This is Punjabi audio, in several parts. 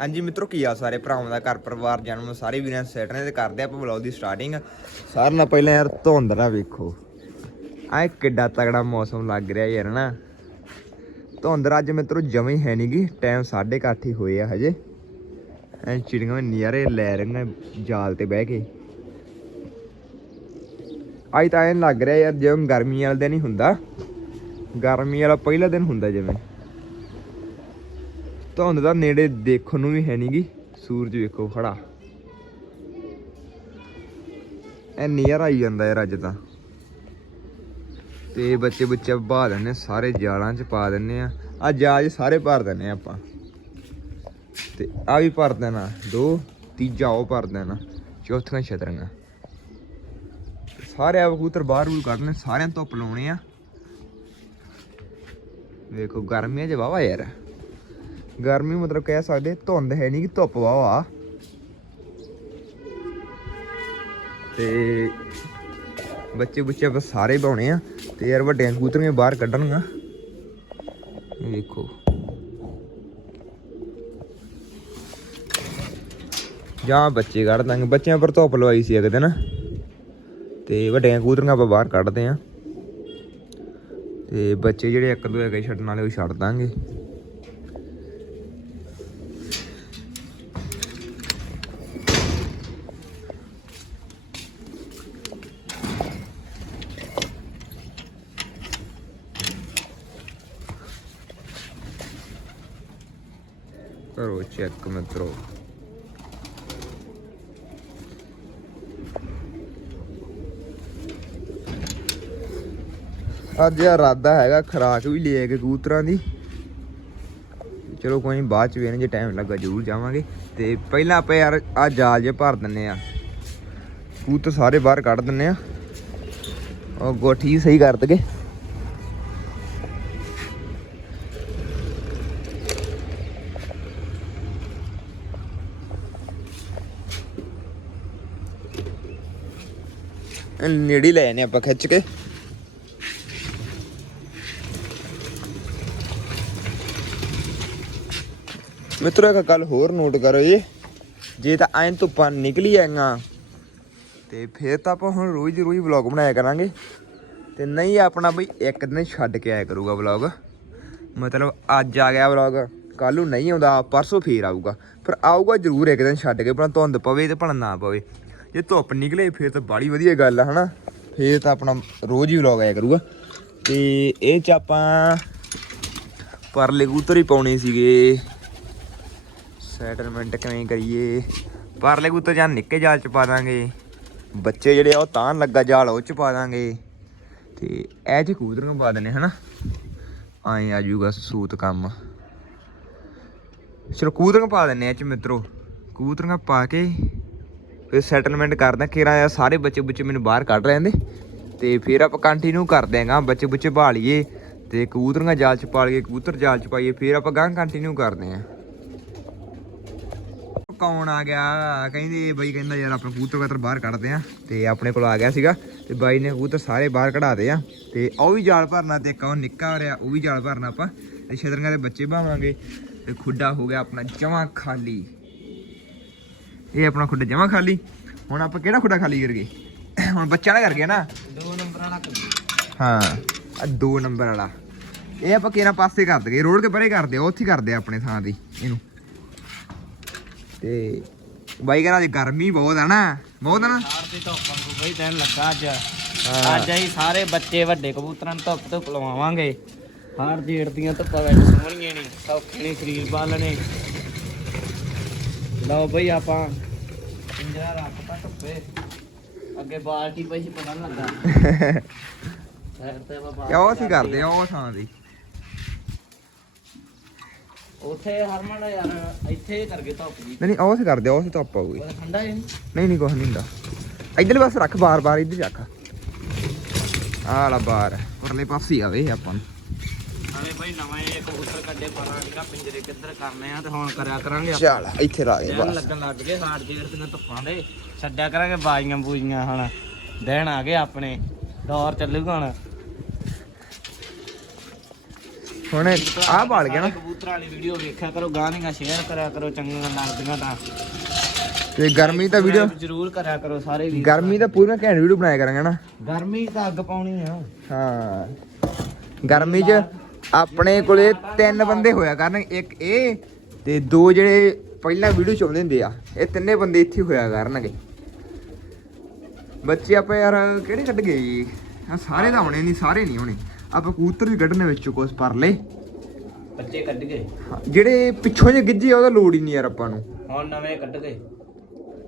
ਹਾਂਜੀ ਮਿੱਤਰੋ, ਕੀ ਆ ਸਾਰੇ ਭਰਾਵਾਂ ਦਾ ਘਰ ਪਰਿਵਾਰ, ਜਨਮ ਸਾਰੇ ਵੀਰਾਂ ਸੈਟ ਨੇ ਤੇ ਕਰਦੇ ਆਪਾਂ ਵਲੌਗ ਦੀ ਸਟਾਰਟਿੰਗ ਸਾਰਿਆਂ ਨਾਲ ਪਹਿਲਾਂ ਯਾਰ ਧੁੰਦ ਨਾ ਵੇਖੋ। ਆ ਕਿੱਡਾ ਤਗੜਾ ਮੌਸਮ ਲੱਗ ਰਿਹਾ ਯਾਰ ਨਾ। ਧੁੰਦਰਾ ਅੱਜ ਮਿੱਤਰੋ ਜਮੇ ਹੀ ਹੈ ਨਹੀਂਗੀ ਟਾਈਮ 8:30 ਹੀ ਹੋਏ ਆ ਹਜੇ। ਐਂ ਚਿੜੀਆਂ ਵੀ ਨਜ਼ਾਰੇ ਲੈ ਰਹੀਆਂ ਜਾਲ ਤੇ ਬਹਿ ਕੇ। ਅੱਜ ਤਾਂ ਐਂ ਲੱਗ ਰਿਹਾ ਯਾਰ, ਜਿਵੇਂ ਗਰਮੀ ਵਾਲੇ ਦਿਨ ਹੀ ਹੁੰਦਾ। ਗਰਮੀ ਵਾਲਾ ਪਹਿਲਾ ਦਿਨ ਹੁੰਦਾ ਜਿਵੇਂ। ਧੁੰਦ ਦਾ ਨੇੜੇ ਦੇਖਣ ਨੂੰ ਵੀ ਹੈ ਨਹੀਂਗੀ ਸੂਰਜ ਵੇਖੋ ਖੜਾ। ਐ ਨੀਅਰ ਆਈ ਜਾਂਦਾ ਯਾਰ ਅੱਜ ਤਾਂ। ਤੇ ਬੱਚੇ ਬੱਚੇ ਬਹਾ ਦਿੰਨੇ ਸਾਰੇ ਜਾਲਾਂ 'ਚ ਪਾ ਦਿੰਨੇ ਆ। ਆ ਜਾਜ ਸਾਰੇ ਭਰ ਦਿੰਨੇ ਆ ਆਪਾਂ। ਤੇ ਆ ਵੀ ਭਰ ਦੇਣਾ, ਦੋ, ਤੀਜਾ ਉਹ ਭਰ ਦੇਣਾ, ਚੌਥੀਆਂ, ਛਤਰੀਆਂ। ਸਾਰੇ ਆ ਕਬੂਤਰ ਬਾਹਰ ਬੂਰ ਕੱਢਨੇ ਸਾਰਿਆਂ ਧੁੱਪ ਲਾਉਣੇ ਆ। ਵੇਖੋ ਗਰਮੀਆਂ 'ਚ ਵਾਵਾ ਯਾਰ। ਗਰਮੀ ਮਤਲਬ ਕਹਿ ਸਕਦੇ, ਧੁੰਦ ਹੈ ਨਹੀਂ ਕਿ ਧੁੱਪ ਵਾਵਾ ਤੇ ਬੱਚੇ ਬੁੱਚੇ ਆਪਾਂ ਸਾਰੇ ਬਾਉਣੇ ਆ, ਤੇ ਯਾਰ ਵੱਡਿਆਂ ਕਬੂਤਰੀਆਂ ਬਾਹਰ ਕੱਢਣਗਾ ਇਹ ਵੇਖੋ ਜਾਂ ਬੱਚੇ ਕੱਢ ਦਾਂਗੇ। ਬੱਚਿਆਂ ਪਰ ਧੁੱਪ ਲਵਾਈ ਸੀ ਇੱਕ ਦਿਨ। ਤੇ ਵੱਡਿਆਂ ਕਬੂਤਰੀਆਂ ਆਪਾਂ ਬਾਹਰ ਕੱਢਦੇ ਆ। ਤੇ ਬੱਚੇ ਜਿਹੜੇ ਇੱਕ ਦੋ ਹੈਗੇ ਛੱਡਣ ਵਾਲੇ, ਉਹ ਛੱਡ ਦਾਂਗੇ। ਕਰੋ ਚੈੱਕ ਮਿੱਤਰੋ ਅੱਜ ਆ ਇਰਾਦਾ ਹੈਗਾ ਖਰਾਕ ਵੀ ਲੈ ਕੇ ਕਬੂਤਰਾਂ ਦੀ। ਚਲੋ ਕੋਈ ਨਹੀਂ ਬਾਅਦ ਚ ਵੇਖਣੇ ਜੇ ਟਾਈਮ ਲੱਗਾ ਜ਼ਰੂਰ ਜਾਵਾਂਗੇ। ਤੇ ਪਹਿਲਾਂ ਆਪਾਂ ਯਾਰ ਆ ਜਾਲ ਜੇ ਭਰ ਦਿੰਨੇ ਆ ਕਬੂਤਰ ਸਾਰੇ ਬਾਹਰ ਕੱਢ ਦਿੰਨੇ ਆ ਉਹ ਗੋਠੀ ਸਹੀ ਕਰ ਦਗੇ ਨੇੜੇ ਹੀ ਲੈ ਜਾਂਦੇ ਆਪਾਂ ਖਿੱਚ ਕੇ। ਮਿੱਤਰੋ, ਇੱਕ ਗੱਲ ਹੋਰ ਨੋਟ ਕਰੋ ਜੀ। ਜੇ ਤਾਂ ਐਂ ਧੁੱਪਾਂ ਨਿਕਲੀ ਆਈਆਂ ਤੇ ਫੇਰ ਤਾਂ ਆਪਾਂ ਹੁਣ ਰੋਜ਼ ਦੀ ਰੋਜ਼ ਵਲੌਗ ਬਣਾਇਆ ਕਰਾਂਗੇ। ਤੇ ਨਹੀਂ, ਆਪਣਾ ਬਈ ਇੱਕ ਦਿਨ ਛੱਡ ਕੇ ਆਇਆ ਕਰੂਗਾ ਵਲੌਗ ਮਤਲਬ ਅੱਜ ਆ ਗਿਆ ਵਲੌਗ ਕੱਲ ਨੂੰ ਨਹੀਂ ਆਉਂਦਾ, ਪਰਸੋਂ ਫੇਰ ਆਊਗਾ। ਪਰ ਆਊਗਾ ਜ਼ਰੂਰ ਇੱਕ ਦਿਨ ਛੱਡ ਕੇ, ਭਲਾ ਧੁੰਦ ਪਵੇ ਤੇ ਭਲਾ ਨਾ ਪਵੇ। ਜੇ ਧੁੱਪ ਨਿਕਲੇ ਫੇਰ ਤਾਂ ਬੜੀ ਵਧੀਆ ਗੱਲ ਆ, ਹਨਾ? ਫੇਰ ਤਾਂ ਆਪਣਾ ਰੋਜ਼ ਹੀ ਵਲੌਗ ਆਇਆ ਕਰੂਗਾ। ਤੇ ਇਹ ਚ ਆਪਾਂ ਪਰਲੇ ਕਬੂਤਰ ਹੀ ਪਾਉਣੇ ਸੀਗੇ। ਸੈਟਲਮੈਂਟ ਕਿਵੇਂ ਕਰੀਏ? ਪਰਲੇ ਕਬੂਤਰ ਜਾਂ ਨਿੱਕੇ ਜਾਲ ਚ ਪਾ ਦਾਂਗੇ। ਬੱਚੇ ਜਿਹੜੇ ਆ ਉਹ ਤਾਂ ਲੱਗਾ ਜਾਲ, ਉਹ ਚ ਪਾ ਦਾਂਗੇ। ਤੇ ਇਹ ਚ ਕਬੂਤਰ ਨੂੰ ਪਾ ਦਨੇ ਹਨਾ? ਆਏ ਆ ਜੂਗਾ ਸੂਤ ਕੰਮ। ਚਲੋ ਕਬੂਤਰਾਂ ਪਾ ਦਿੰਨੇ ਆ ਇਹ ਚ ਮਿੱਤਰੋ। ਕਬੂਤਰਾਂ ਪਾ ਕੇ ਫਿਰ ਸੈਟਲਮੈਂਟ ਕਰਦਾ ਕਿਰਾ ਆ, ਸਾਰੇ ਬੱਚੇ ਬੁੱਚੇ ਮੈਨੂੰ ਬਾਹਰ ਕੱਢ ਰਹੇ ਨੇ। ਤੇ ਫਿਰ ਆਪਾਂ ਕੰਟੀਨਿਊ ਕਰਦੇ ਆਂਗਾ ਬੱਚੇ ਬੁੱਚੇ ਪਾ ਲਈਏ ਤੇ ਕਬੂਤਰਾਂ ਜਾਲ ਚ ਪਾ ਲਈਏ, ਕਬੂਤਰ ਜਾਲ ਚ ਪਾਈਏ, ਫਿਰ ਆਪਾਂ ਗਾਂ ਕੰਟੀਨਿਊ ਕਰਦੇ ਆਂ ਕੌਣ ਆ ਗਿਆ? ਕਹਿੰਦੇ ਬਾਈ, ਕਹਿੰਦਾ ਯਾਰ ਆਪਣੇ ਕਬੂਤਰ ਕਤਰ ਬਾਹਰ ਕੱਢਦੇ ਆ ਤੇ ਆਪਣੇ ਕੋਲ ਆ ਗਿਆ ਸੀਗਾ ਤੇ ਬਾਈ ਨੇ ਕਬੂਤਰ ਸਾਰੇ ਬਾਹਰ ਕਢਾਦੇ ਆ। ਤੇ ਉਹ ਵੀ ਜਾਲ ਭਰਨਾ ਤੇ ਇੱਕ ਉਹ ਨਿੱਕਾ ਹੋ ਰਿਹਾ, ਉਹ ਵੀ ਜਾਲ ਭਰਨਾ ਆਪਾਂ। ਤੇ ਛਤਰੀਆਂ ਦੇ ਬੱਚੇ ਭਾਵਾਂਗੇ। ਤੇ ਖੁੱਡਾ ਹੋ ਗਿਆ ਆਪਣਾ ਜਮਾ ਖਾਲੀ। ਇਹ ਆਪਣਾ ਖੁੱਡਾ ਜਮਾ ਖਾਲੀ। ਹੁਣ ਆਪਾਂ ਕਿਹੜਾ ਖੁੱਡਾ ਖਾਲੀ ਕਰੀਏ? ਹੁਣ ਬੱਚਾ ਨਾ ਕਰ ਗਿਆ ਨਾ। ਦੋ ਨੰਬਰ ਵਾਲਾ ਹਾਂ ਆ ਦੋ ਨੰਬਰ ਵਾਲਾ। ਇਹ ਆਪਾਂ ਕਿਹੜਾ ਪਾਸੇ ਕਰ ਦਗੇ ਰੋਡ ਕੇ ਪਰੇ ਕਰਦੇ ਆ ਉੱਥੇ ਕਰਦੇ ਆ ਆਪਣੇ ਥਾਂ ਦੀ ਇਹਨੂੰ। ਤੇ ਬਾਈ ਕਹਿੰਦਾ ਅੱਜ ਗਰਮੀ ਬਹੁਤ ਆ ਨਾ। ਬਹੁਤ ਆ ਨਾ? ਚਾਰ ਤੇ ਧੁੱਪਾਂ ਨੂੰ ਬਈ ਦਿਨ ਲੱਗਾ ਅੱਜ। ਅੱਜ ਅਸੀਂ ਸਾਰੇ ਬੱਚੇ ਵੱਡੇ ਕਬੂਤਰਾਂ ਨੂੰ ਧੁੱਪ ਧੁੱਪ ਲਵਾਵਾਂਗੇ ਹਾਰ ਜੇੜ ਦੀਆਂ ਧੁੱਪਾਂ ਵਿੱਚ ਸੋਹਣੀਆਂ ਨੇ ਸੌਖੇ ਨੇ ਸਰੀਰ ਬਾਲਣੇ। ਲਓ ਬਈ ਆਪਾਂ ਪਿੰਜਰਾ ਰੱਖਤਾ ਧੁੱਪੇ। ਅੱਗੇ ਬਾਲਟੀ ਪਈ ਸੀ ਪਤਾ ਨੀ ਲੱਗਾ। ਸਾਈਡ ਤੇ ਆਪਾਂ ਇਹ ਉਹ ਅਸੀਂ ਕਰਦੇ ਆ ਉਹ ਥਾਂ ਦੀ। ਉੱਥੇ ਹਰਮਨ ਯਾਰ ਇੱਥੇ ਕਰਕੇ ਧੁੱਪ ਜੀ। ਨਹੀਂ ਨਹੀਂ ਉਹ ਅਸੀਂ ਕਰਦੇ ਆ ਉਹ ਅਸੀਂ ਧੁੱਪ ਆਊਗੀ। ਉਹ ਠੰਡਾ ਹੈ ਨਹੀਂ? ਨਹੀਂ ਕੁਛ ਨਹੀਂ ਹੁੰਦਾ। ਇੱਧਰਲੇ ਪਾਸੇ ਰੱਖ ਬਾਰ ਬਾਰ ਇੱਧਰ ਰੱਖ ਆਹ ਲਾ ਬਾਰ ਪਰਲੇ ਪਾਸੇ ਆਵੇ ਆਪਾਂ ਨੂੰ। ਨਵਾਂ ਇਹ ਕਬੂਤਰ ਕੱਢੇ ਪਰਾਂ ਜਿਹੜਾ ਪਿੰਜਰੇ ਕਿੱਧਰ ਕਰਨੇ ਆ ਤੇ ਹੁਣ ਕਰਿਆ ਕਰਾਂਗੇ ਆਪਾਂ। ਚੱਲ ਇੱਥੇ ਲਾ ਦੇ ਦਿਨ ਬਸ। ਲੱਗਣ ਲੱਗ ਗਏ ਹਾਰ ਜੇਰ ਤੇ ਧੁੱਪਾਂ ਦੇ। ਛੱਡਿਆ ਕਰਾਂਗੇ ਬਾਜੀਆਂ ਬੂਜੀਆਂ ਹੁਣ। ਦਿਨ ਆ ਗਏ ਆਪਣੇ। ਦੌਰ ਚੱਲੂਗਾ ਹੁਣ। ਹੁਣ ਆਹ ਬਾਲ ਗਿਆ ਨਾ। ਸਾਰੇ ਕਬੂਤਰਾਂ ਵਾਲੀ ਵੀਡੀਓ ਵੇਖਿਆ ਕਰੋ ਗਾਣੀਆਂ ਸ਼ੇਅਰ ਕਰਿਆ ਕਰੋ ਚੰਗੀਆਂ ਲੱਗਦੀਆਂ ਤਾਂ। ਤੇ ਗਰਮੀ ਤਾਂ ਵੀਡੀਓ ਜ਼ਰੂਰ ਕਰਿਆ ਕਰੋ ਸਾਰੇ ਵੀ ਗਰਮੀ ਤਾਂ ਪੂਰੀ ਘੈਂਟ ਵੀਡੀਓ ਬਣਾਇਆ ਕਰਾਂਗੇ ਨਾ। ਗਰਮੀ ਤਾਂ ਅੱਗ ਪਾਉਣੀ ਆ। ਹਾਂ। ਗਰਮੀ 'ਚ ਆਪਣੇ ਕੋਲੇ ਤਿੰਨ ਬੰਦੇ ਹੋਇਆ ਕਰਨਗੇ ਇੱਕ ਇਹ ਤੇ ਦੋ ਜਿਹੜੇ ਪਹਿਲਾਂ ਵੀਡੀਓ ਚਾਉਂਦੇ ਹੁੰਦੇ ਆ ਇਹ ਤਿੰਨੇ ਬੰਦੇ ਇੱਥੇ ਹੋਇਆ ਕਰਨਗੇ। ਬੱਚੇ ਆਪਾਂ ਯਾਰ ਕਿਹੜੇ ਕੱਢ ਗਏ ਜੀ? ਆ ਸਾਰੇ ਤਾਂ ਆਉਣੇ ਨਹੀਂ ਸਾਰੇ ਨਹੀਂ ਆਉਣੇ। ਆਪਾਂ ਕਬੂਤਰ ਵੀ ਕੱਢਣੇ ਵਿੱਚੋਂ ਕੁਛ ਪਰ ਲੈ ਬੱਚੇ ਕੱਢ ਗਏ। ਜਿਹੜੇ ਪਿੱਛੋਂ ਜੇ ਗਿੱਜੇ ਉਹਦਾ ਲੋੜ ਹੀ ਨਹੀਂ ਯਾਰ ਆਪਾਂ ਨੂੰ। ਹੁਣ ਨਵੇਂ ਕੱਢ ਗਏ।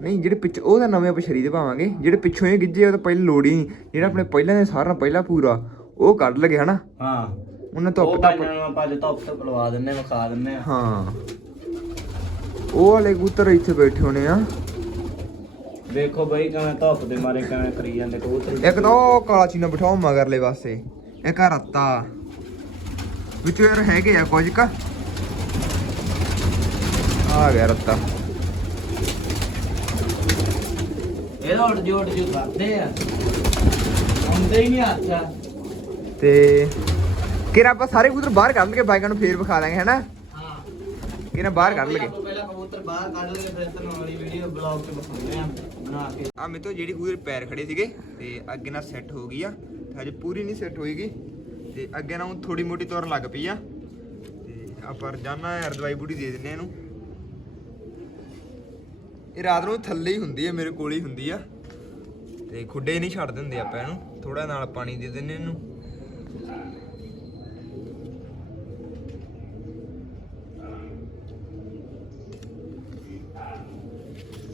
ਨਹੀਂ ਜਿਹੜੇ ਪਿੱਛੇ ਉਹਦਾ ਨਵੇਂ ਆਪਾਂ ਸ਼ਰੀਰ ਪਾਵਾਂਗੇ। ਜਿਹੜੇ ਪਿੱਛੋਂ ਇਹ ਗਿੱਜੇ ਉਹ ਤਾਂ ਪਹਿਲਾਂ ਲੋੜ ਹੀ ਨਹੀਂ ਜਿਹੜਾ ਆਪਣੇ ਪਹਿਲਾਂ ਦੇ ਸਾਰਾ ਪਹਿਲਾਂ ਪੂਰਾ ਉਹ ਕੱਢ ਲਗੇ ਹਨਾ। ਹਾਂ। ਉਹਨਾਂ ਉਹ ਧੁੱਪ ਧੱਪ ਨੂੰ ਆਪਾਂ ਅੱਜ ਧੁੱਪ ਤੋਂ ਪਲਵਾ ਦਿੰਨੇ ਵਿਖਾ ਦਿੰਨੇ ਆ। ਹਾਂ। ਉਹ ਵਾਲੇ ਕਬੂਤਰ ਇੱਥੇ ਬੈਠੇ ਹੋਣੇ ਆ। ਵੇਖੋ ਬਈ ਕਿਵੇਂ ਧੁੱਪ ਦੇ ਮਾਰੇ ਕਿਵੇਂ ਕਰੀ ਜਾਂਦੇ ਕਬੂਤਰ। ਇੱਕ ਤਾਂ ਉਹ ਕਾਲਾ ਚੀਨਾ ਬਿਠਾਓ ਮਗਰਲੇ ਪਾਸੇ। ਇੱਕ ਆ ਰੱਤਾ। ਵਿੱਚ ਯਾਰ ਹੈਗੇ ਆ ਕੁਝ ਕਾ। ਆ ਗਿਆ ਰੱਤਾ। ਇਹ ਤਾਂ ਉੱਡ ਜੋੜ ਜੂ ਕਰਦੇ ਆ। ਆਉਂਦੇ ਹੀ ਨਹੀਂ ਹੱਥ। ਤੇ ਕਿਰਾ ਆਪਾਂ ਸਾਰੇ ਕਬੂਤਰ ਬਾਹਰ ਕੱਢ ਲਗੇ ਬਾਈਕਾਂ ਨੂੰ ਫੇਰ ਵਿਖਾ ਦਾਂਗੇ ਹੈਨਾ? ਹਾਂ। ਕਿਰਾ ਬਾਹਰ ਕੱਢ ਲਗੇ ਆਪਾਂ ਪਹਿਲਾਂ ਕਬੂਤਰ ਬਾਹਰ ਕੱਢ ਲਗੇ ਫਿਰ ਤੁਹਾਨੂੰ ਅਗਲੀ ਵੀਡੀਓ ਬਲੌਗ ਤੇ ਦਿਖਾਉਂਦੇ ਆ ਬਣਾ ਕੇ। ਆ ਮੇਰੇ ਤੋਂ ਜਿਹੜੀ ਕਬੂਤਰ ਪੈਰ ਖੜੇ ਸੀਗੇ ਤੇ ਅੱਗੇ ਨਾਲ ਸੈੱਟ ਹੋ ਗਈ ਆ ਹਜੇ ਪੂਰੀ ਨਹੀਂ ਸੈੱਟ ਹੋਈਗੀ ਤੇ ਅੱਗੇ ਨਾਲ ਥੋੜੀ ਮੋਟੀ ਤੁਰਨ ਲੱਗ ਪਈ ਆ। ਤੇ ਆਪਾਂ ਰਜਾਨਾ ਯਾਰ ਦਵਾਈ ਬੂਟੀ ਦੇ ਦਿੰਨੇ ਇਹਨੂੰ। ਇਹ ਰਾਤ ਨੂੰ ਥੱਲੇ ਹੀ ਹੁੰਦੀ ਆ ਮੇਰੇ ਕੋਲ ਹੀ ਹੁੰਦੀ ਆ। ਤੇ ਖੁੱਡੇ ਨਹੀਂ ਛੱਡ ਦਿੰਦੇ ਆਪਾਂ ਇਹਨੂੰ। ਥੋੜਾ ਨਾਲ ਪਾਣੀ ਦੇ ਦਿੰਨੇ ਇਹਨੂੰ।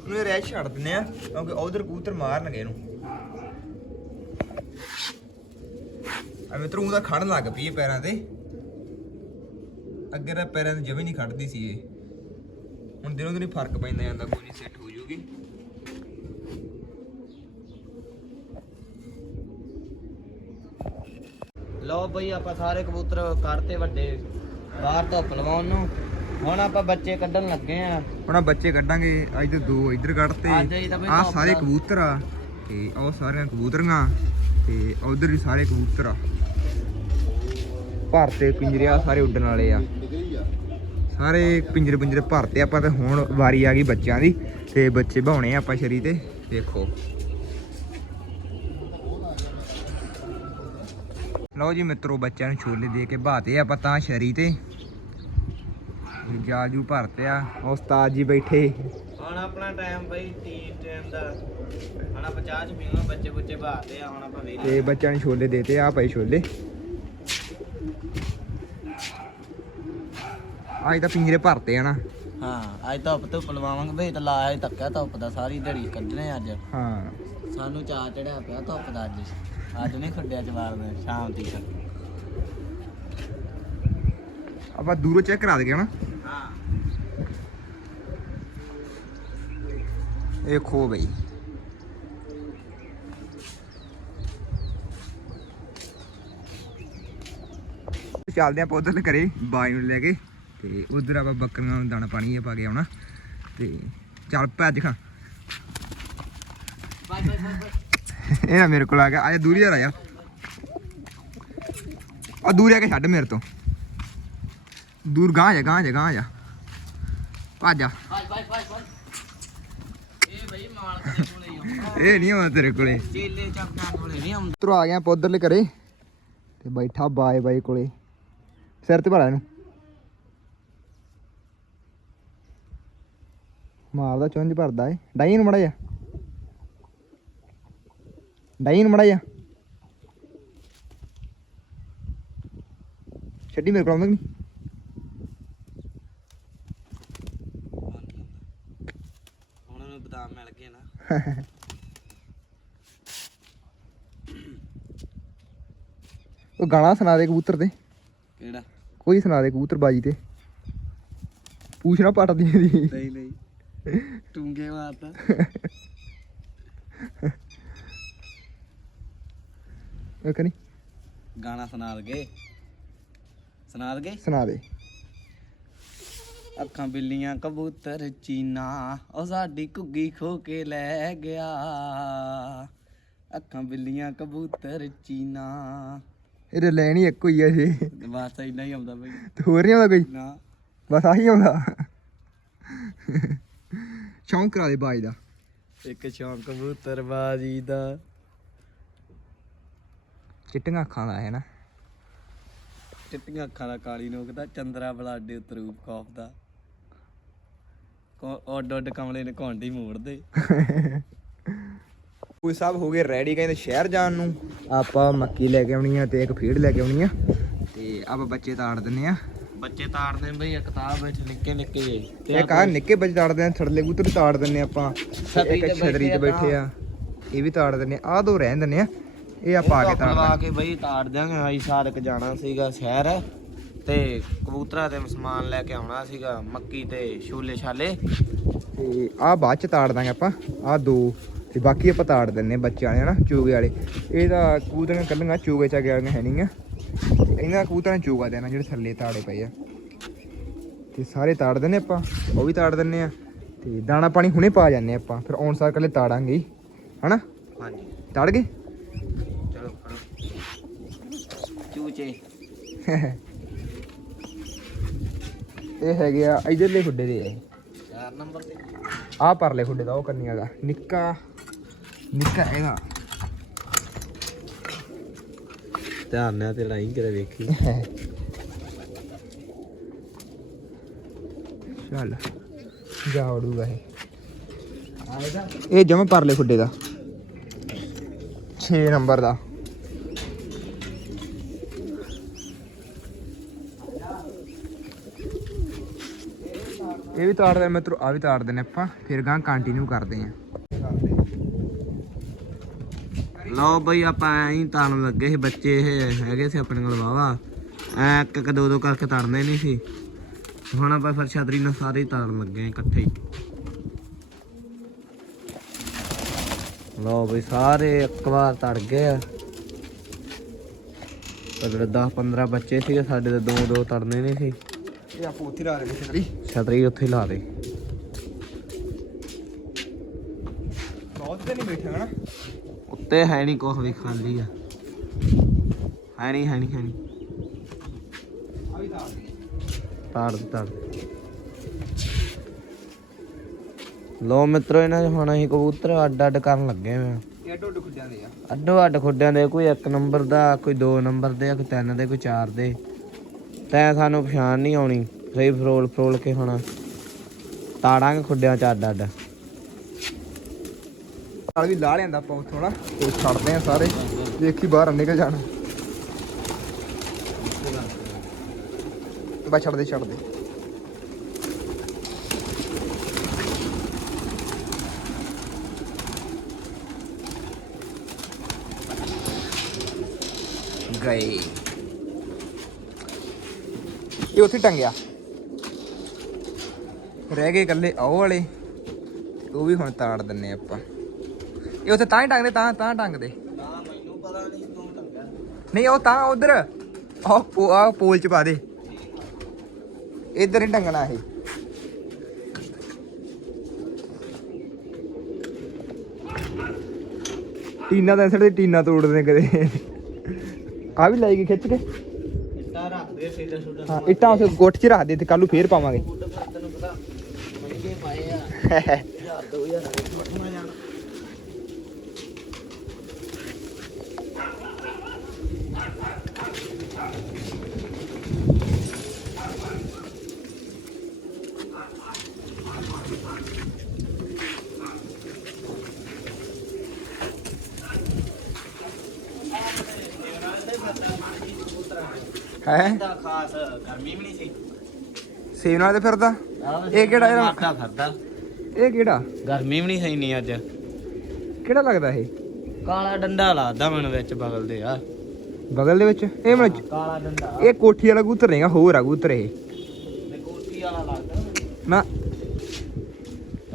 ਉਹਨੂੰ ਰਹਿ ਛੱਡ ਦਿੰਨੇ ਆ, ਕਿਉਂਕਿ ਉਧਰ ਕਬੂਤਰ ਮਾਰਨਗੇ ਇਹਨੂੰ। ਆ ਮਿੱਤਰੋ ਉਹਦਾ ਖੜਨ ਲੱਗ ਪਈ ਇਹ ਪੈਰਾਂ ਤੇ। ਅੱਗੇ ਤਾਂ ਪੈਰਾਂ ਤੇ ਜਮੇ ਨਹੀਂ ਖੜਦੀ ਸੀ ਇਹ। ਹੁਣ ਦਿਨੋਂ ਦਿਨ ਫ਼ਰਕ ਪੈਂਦਾ ਜਾਂਦਾ, ਕੋਈ ਨਹੀਂ ਸੈੱਟ ਹੋ ਜੂਗੀ। ਲਓ ਬਈ, ਆਪਾਂ ਸਾਰੇ ਕਬੂਤਰ ਕੱਢਤੇ ਵੱਡੇ ਬਾਹਰ ਧੁੱਪ ਲਵਾਉਣ ਨੂੰ। ਹੁਣ ਆਪਾਂ ਬੱਚੇ ਕੱਢਣ ਲੱਗੇ ਆ। ਹੁਣ ਆਹ ਬੱਚੇ ਕੱਢਾਂਗੇ ਅੱਜ ਤੇ ਦੋ ਇੱਧਰ ਕੱਢਤੇ। ਅੱਜ ਹੀ ਤਾਂ ਬਈ ਆ ਸਾਰੇ ਦਾ- ਕਬੂਤਰ ਆ। ਤੇ ਉਹ ਸਾਰੀਆਂ ਕਬੂਤਰੀਆਂ। ਤੇ ਉਧਰ ਵੀ ਸਾਰੇ ਕਬੂਤਰ ਆ। ਭਰਤੇ ਪਿੰਜਰੇ ਆ ਸਾਰੇ ਉੱਡਣ ਵਾਲੇ ਆ। ਸਾਰੇ ਪਿੰਜਰੇ ਪਿੰਜਰੇ ਭਰਤੇ ਆਪਾਂ ਤੇ ਹੁਣ ਵਾਰੀ ਆ ਗਈ ਬੱਚਿਆਂ ਦੀ। ਤੇ ਬੱਚੇ ਭਾਉਣੇ ਆ ਆਪਾਂ ਸ਼ਰੀ ਤੇ। ਦੇਖੋ। ਲਓ ਜੀ ਮਿੱਤਰੋ ਬੱਚਿਆਂ ਨੂੰ ਛੋਲੇ ਦੇ ਕੇ ਬਾਤੇ ਆਪਾਂ ਤਾਂ ਸ਼ਰੀ ਤੇ। ਜਾਜੂ ਭਰਤੇ ਆ। ਉਸਤਾਦ ਜੀ ਬੈਠੇ। ਹੁਣ ਆਪਣਾ ਟਾਈਮ ਬਈ ਟੀ ਟਾਈਮ ਦਾ। ਹੁਣ ਆਪਾਂ ਚਾਹ ਚ ਪੀਵਾਂ ਬੱਚੇ ਬੁੱਚੇ ਬਾਹਰਦੇ ਆ ਹੁਣ ਆਪਾਂ ਵੇਲੇ ਤੇ ਬੱਚਿਆਂ ਨੂੰ ਛੋਲੇ ਦੇਤੇ ਆ ਪਏ ਛੋਲੇ। ਅੱਜ ਤਾਂ ਪਿੰਜਰੇ ਭਰਤੇ ਆ ਨਾ। ਹਾਂ ਅੱਜ ਧੁੱਪ ਧੁੱਪ ਲਵਾਵਾਂਗੇ ਬਈ ਤਾਂ ਲਾਇਆ ਧੱਕਾ ਧੁੱਪ ਦਾ ਸਾਰੀ ਦਿਹਾੜੀ ਕੱਢਣੇ ਅੱਜ। ਹਾਂ। ਸਾਨੂੰ ਚਾਹ ਚੜਿਆ ਪਿਆ ਧੁੱਪ ਦਾ ਅੱਜ। ਅੱਜ ਨਹੀਂ ਖੱਡਿਆ ਚ ਮਾਰਦੇ ਸ਼ਾਮ ਤੀਕ। ਆਪਾਂ ਦੂਰੋਂ ਚੈੱਕ ਕਰਾ ਦਈਏ ਨਾ ਹਾਂ ਇਹ ਖੋ ਬਈ। ਚੱਲਦੇ ਆਪਾਂ ਉਧਰ ਘਰੇ, ਬਾਈ ਨੂੰ ਲੈ ਕੇ। ਤੇ ਉਧਰ ਆਪਾਂ ਬੱਕਰੀਆਂ ਨੂੰ ਦਾਣਾ ਪਾਣੀ ਪਾ ਕੇ ਆਉਣਾ। ਤੇ ਚੱਲ ਭੱਜ ਖਾਂ। ਬਾਏ ਬਾਏ ਬਾਏ ਇਹ ਨਾ ਮੇਰੇ ਕੋਲ ਆ ਗਿਆ। ਆ ਦੂਰੀ ਆ ਜਾ। ਆ ਦੂਰ ਆ ਕੇ ਛੱਡ ਮੇਰੇ ਤੋਂ। ਦੂਰ ਗਾਂ ਜਾ ਗਾਂ ਜਾ ਗਾਂ ਜਾ। ਭੱਜ ਜਾ ਇਹ ਨਹੀਂ ਆਉਂਦਾ ਤੇਰੇ ਕੋਲੇ। ਚੇਲੇ ਚੱਪਾਂ ਕੋਲੇ ਨਹੀਂ ਆਉਂਦਾ। ਤਰ ਆ ਗਿਆ ਆਪਾਂ ਉਧਰਲੇ ਘਰੇ ਤੇ ਬੈਠਾ ਬਾਏ ਬਾਏ ਕੋਲੇ। ਸਿਰ ਤੇ ਭਾਲਾ ਇਹਨੂੰ। ਮਾਰਦਾ ਚੁੰਝ ਭਰਦਾ ਏ। ਡਾਈ ਨੂੰ ਮੜਾ ਜਾ। ਡਾਈ ਨੂੰ ਮੜਾ ਜਾ। ਛੱਡੀ ਮੇਰੇ ਕੋਲ ਆਉਂਦਾ ਨਹੀਂ ਹੁਣ ਉਹਨੂੰ ਬਦਾਮ ਮਿਲ ਗਏ ਨਾ ਉਹ ਗਾਣਾ ਸੁਣਾ ਦੇ ਕਬੂਤਰ ਤੇ। ਕਿਹੜਾ? ਕੋਈ ਸੁਣਾ ਦੇ ਕਬੂਤਰ ਬਾਜੀ ਤੇ। ਪੁੱਛਣਾ ਪਟਦੀ ਦੀ ਨਹੀਂ ਨਹੀਂ। ਟੂੰਗੇ ਮਾਰਦਾ ਉਹ ਕਰੀ ਗਾਣਾ ਸੁਣਾ ਦਗੇ। ਸੁਣਾ ਦਗੇ? ਸੁਣਾ ਦੇ। ਅੱਖਾਂ ਬਿੱਲੀਆਂ ਕਬੂਤਰ ਚੀਨਾ ਉਹ ਸਾਡੀ ਘੁੱਗੀ ਖੋ ਕੇ ਲੈ ਗਿਆ। ਅੱਖਾਂ ਬਿੱਲੀਆਂ ਕਬੂਤਰ ਚੀਨਾ। ਇਹਦੇ ਲੈਣੀ ਇੱਕੋ ਹੀ ਆ ਜੀ ਬਸ ਇੰਨਾ ਹੀ ਆਉਂਦਾ ਬਈ। ਤੇ ਹੋਰ ਨਹੀਂ ਆਉਂਦਾ ਕੋਈ? ਨਾ। ਬਸ ਆਹੀ ਆਉਂਦਾ। ਸ਼ੌਂਕ ਕਰਾ ਦੇ ਬਾਈ ਦਾ। ਇੱਕ ਸ਼ੌਂਕ ਕਬੂਤਰਬਾਜੀ ਦਾ। ਚਿੱਟੀਆਂ ਅੱਖਾਂ ਦਾ ਹੈ ਨਾ। ਚਿੱਟੀਆਂ ਅੱਖਾਂ ਦਾ ਕਾਲੀ ਨੋਕ ਦਾ ਚੰਦਰਾ ਬਲਾਡੇ ਉਤਰੂਪ ਖੌਫ ਦਾ। ਓਡ ਓਡ ਕਮਲੇ ਨੇ ਘੌਂਡੀ ਮੋੜਦੇ। ਕੋਈ ਸਭ ਹੋ ਗਏ ਰੈਡੀ ਕਹਿੰਦੇ ਸ਼ਹਿਰ ਜਾਣ ਨੂੰ। ਆਪਾਂ ਮੱਕੀ ਲੈ ਕੇ ਆਉਣੀ ਆ ਤੇ ਇੱਕ ਫੀਡ ਲੈ ਕੇ ਆਉਣੀ ਆ। ਤੇ ਆਪਾਂ ਬੱਚੇ ਤਾੜ ਦਿੰਨੇ ਆ। ਬੱਚੇ ਤਾੜਦੇ ਨੇ ਬਈ ਇੱਕ ਕਿਤਾਬ ਵਿੱਚ ਨਿੱਕੇ ਨਿੱਕੇ ਤੇ ਇੱਕ ਆ ਨਿੱਕੇ ਬੱਚੇ ਤਾੜਦੇ ਆ ਥੜਲੇ ਕਬੂਤਰ ਤਾੜ ਦਿੰਨੇ ਆਪਾਂ। ਇੱਕ ਛਤਰੀ ਤੇ ਬੈਠੇ ਆ ਇਹ ਵੀ ਤਾੜ ਦਿੰਨੇ ਆ। ਦੋ ਰਹਿਣ ਦਿੰਨੇ ਆ। ਇਹ ਆਪਾਂ ਆ ਕੇ ਤਾੜ ਕੇ ਬਈ ਤਾੜ ਦਿਆਂਗੇ। ਆਈ ਸਾਦਕ ਜਾਣਾ ਸੀਗਾ ਸ਼ਹਿਰ। ਤੇ ਕਬੂਤਰਾਂ ਤੇ ਸਮਾਨ ਲੈ ਕੇ ਆਉਣਾ ਸੀਗਾ ਮੱਕੀ ਤੇ ਛੋਲੇ ਛਾਲੇ। ਤੇ ਆ ਬਾਅਦ ਚ ਤਾੜ ਦਾਂਗੇ ਆਪਾਂ। ਆ ਦੋ ਤੇ ਬਾਕੀ ਆਪਾਂ ਤਾੜ ਦਿੰਨੇ ਬੱਚੇ ਵਾਲੇ ਹਨਾ ਚੂਗੇ ਵਾਲੇ। ਇਹ ਤਾਂ ਕਬੂਤਰਾਂ ਕੱਢੀਆਂ ਚੂਗੇ ਚ ਗਿਆ ਹੈ ਨਹੀਂ ਆ ਇਹਨਾਂ ਕਬੂਤਰਾਂ ਚੂਗਾ ਦੇਣਾ ਜਿਹੜੇ ਥੱਲੇ ਤਾੜੇ ਪਏ ਆ। ਤੇ ਸਾਰੇ ਤਾੜ ਦਿੰਨੇ ਆਪਾਂ ਉਹ ਵੀ ਤਾੜ ਦਿੰਨੇ ਆ। ਤੇ ਦਾਣਾ ਪਾਣੀ ਹੁਣੇ ਪਾ ਜਾਂਦੇ ਆਪਾਂ ਫਿਰ ਆਉਣ ਸਾਰ ਕੱਲੇ ਤਾੜਾਂਗੇ ਹਨਾ? ਹਾਂਜੀ। ਤਾੜ ਗਏ? ਚਲੋ ਚੂਚੇ। ਇਹ ਹੈਗੇ ਆ ਇਧਰਲੇ ਖੁੱਡੇ ਦੇ ਆ ਇਹ। ਚਾਰ ਨੰਬਰ ਤੇ ਆਹ ਪਰਲੇ ਖੁੱਡੇ ਦਾ ਉਹ ਕੰਨੀਆਂ ਦਾ। ਨਿੱਕਾ ਨਿੱਕਾ ਇਹਦਾ। ਧਿਆਨ ਨਾਲ ਤੇ ਲਾਈ ਕਿਤੇ ਵੇਖੀ। ਚੱਲ ਜਾ ਉੜੂਗਾ ਇਹ। ਇਹ ਜਮਾ ਪਰਲੇ ਖੁੱਡੇ ਦਾ। 6 ਨੰਬਰ ਦਾ। ਇਹ ਵੀ ਤਾੜ ਦੇ ਮਿੱਤਰੋ ਆ ਵੀ ਤਾੜ ਦੇਣੇ ਆਪਾਂ, ਫਿਰ ਗਾਂ ਕੰਟੀਨਿਊ ਕਰਦੇ ਆਂ ਲਓ ਬਈ, ਆਪਾਂ ਐਂ ਹੀ ਤਾਰਨ ਲੱਗੇ ਸੀ, ਬੱਚੇ ਇਹ ਹੈਗੇ ਸੀ ਆਪਣੇ ਕੋਲ ਵਾਵਾ ਐ ਇੱਕ ਇੱਕ, ਦੋ ਦੋ ਕਰਕੇ ਤਾਰਨੇ ਨਹੀਂ ਸੀ। ਹੁਣ ਆਪਾਂ ਫਿਰ ਛਤਰੀ ਨਾਲ ਸਾਰੇ ਹੀ ਤਾਰਨ ਲੱਗੇ ਇਕੱਠੇ ਹੀ। ਲਓ ਬਈ, ਸਾਰੇ ਇੱਕ ਵਾਰ ਤੜ ਗਏ ਆ। ਅਗਲੇ 10 15 ਬੱਚੇ ਸੀਗੇ, ਸਾਡੇ ਤੇ ਦੋ ਦੋ ਤੜਨੇ ਨਹੀਂ ਸੀ। ਇਹ ਆਪਾਂ ਉੱਥੇ ਲਾ ਰਹੇ ਛਤਰੀ ਛਤਰੀ ਉੱਥੇ ਹੀ ਲਾ ਦੇ। ਬਹੁਤ ਤੇ ਨਹੀਂ ਬੈਠਾ ਹਨਾ? ਉੱਤੇ ਹੈ ਨਹੀਂ ਕੁਛ ਵੀ ਖਾਲੀ ਆ। ਹੈ ਨਹੀਂ ਹੈ ਨਹੀਂ ਹੈ ਨਹੀਂ ਆ ਵੀ ਤਾੜ ਤਾੜ ਦੇ, ਤਾੜ ਦੇ। ਲੋ ਮਿੱਤਰੋ ਇਹਨਾਂ 'ਚ ਹੁਣ ਅਸੀਂ ਕਬੂਤਰ ਅੱਡ ਅੱਡ ਕਰਨ ਲੱਗੇ ਇਹ ਅੱਡੋ ਅੱਡ ਖੁੱਡਿਆਂ ਦੇ ਆ। ਅੱਡੋ ਅੱਡ ਖੁੱਡਿਆਂ ਦੇ ਕੋਈ 1 ਨੰਬਰ ਦਾ ਕੋਈ 2 ਨੰਬਰ ਦੇ ਕੋਈ 3 ਦੇ ਕੋਈ 4 ਦੇ। ਤੈਂ ਸਾਨੂੰ ਪਛਾਣ ਨਹੀਂ ਆਉਣੀ। ਸਹੀ ਫਰੋਲ ਫਰੋਲ ਕੇ ਹੁਣ ਤਾੜਾਂਗੇ ਖੁੱਡਿਆਂ 'ਚ ਅੱਡ ਅੱਡ। ਨਾਲ ਵੀ ਲਾ ਲਿਆਂਦਾ ਆਪਾਂ ਉੱਥੋਂ ਨਾ, ਤੇ ਛੱਡਦੇ ਆ ਸਾਰੇ। ਦੇਖੀ ਬਾਹਰ ਨਿਕਲ ਜਾਣਾ। ਬਾ ਛੱਡ ਦੇ ਛੱਡ ਦੇ ਗਏ। ਇਹ ਉੱਥੇ ਟੰਗਿਆ। ਰਹਿ ਗਏ ਇਕੱਲੇ ਆਓ ਵਾਲੇ। ਉਹ ਵੀ ਹੁਣ ਤਾੜ ਦਿੰਨੇ ਆਪਾਂ। ਇਹ ਉੱਥੇ ਤਾਂ ਹੀ ਟੰਗਦੇ, ਤਾਂ ਤਾਂ ਟੰਗਦੇ। ਮੈਨੂੰ ਪਤਾ ਨਹੀਂ ਤੂੰ ਟੰਗਾ ਨਹੀਂ ਉਹ ਤਾਂ ਉਧਰ। ਆਹ ਆਹ ਪੋਲ ਚ ਪਾ ਦੇ। ਇੱਧਰ ਹੀ ਟੰਗਣਾ ਇਹ। ਟੀਨਾ ਦਾ ਸੜੇ ਟੀਨਾ ਤੋੜਦੇ ਕਦੇ। ਆ ਵੀ ਲਾਈ ਗਈ ਖਿੱਚ ਕੇ। ਹਾਂ ਇੱਟਾਂ ਉਸ ਗੋਠ 'ਚ ਰੱਖ ਦੇ ਤੇ ਕੱਲੂ ਫੇਰ ਪਾਵਾਂਗੇ। ਹੈ? ਦਾ ਖਾਸ ਗਰਮੀ ਵੀ ਨਹੀਂ ਸੀ। ਸੇਵ ਨਾਲ ਤੇ ਫਿਰਦਾ? ਇਹ ਕਿਹੜਾ ਇਹਦਾ- ਮਾਰਦਾ ਫਿਰਦਾ। ਇਹ ਕਿਹੜਾ? ਗਰਮੀ ਵੀ ਨਹੀਂ ਸਹੀ ਨਹੀਂ ਅੱਜ। ਕਿਹੜਾ ਲੱਗਦਾ ਇਹ? ਕਾਲਾ ਡੰਡਾ ਲਾਦਾ ਮੈਨੂੰ ਵਿੱਚ ਬਗਲ ਦੇ ਆ। ਬਗਲ ਦੇ ਵਿੱਚ? ਇਹ ਮੈਨੂੰ ਕਾਲਾ ਡੰਡਾ। ਇਹ ਕੋਠੀ ਵਾਲਾ ਕਬੂਤਰ ਨਹੀਂਗਾ ਹੋਰ ਆ ਕਬੂਤਰ ਇਹ। ਤੇ ਕੋਠੀ ਵਾਲਾ ਲੱਗਦਾ। ਨਾ।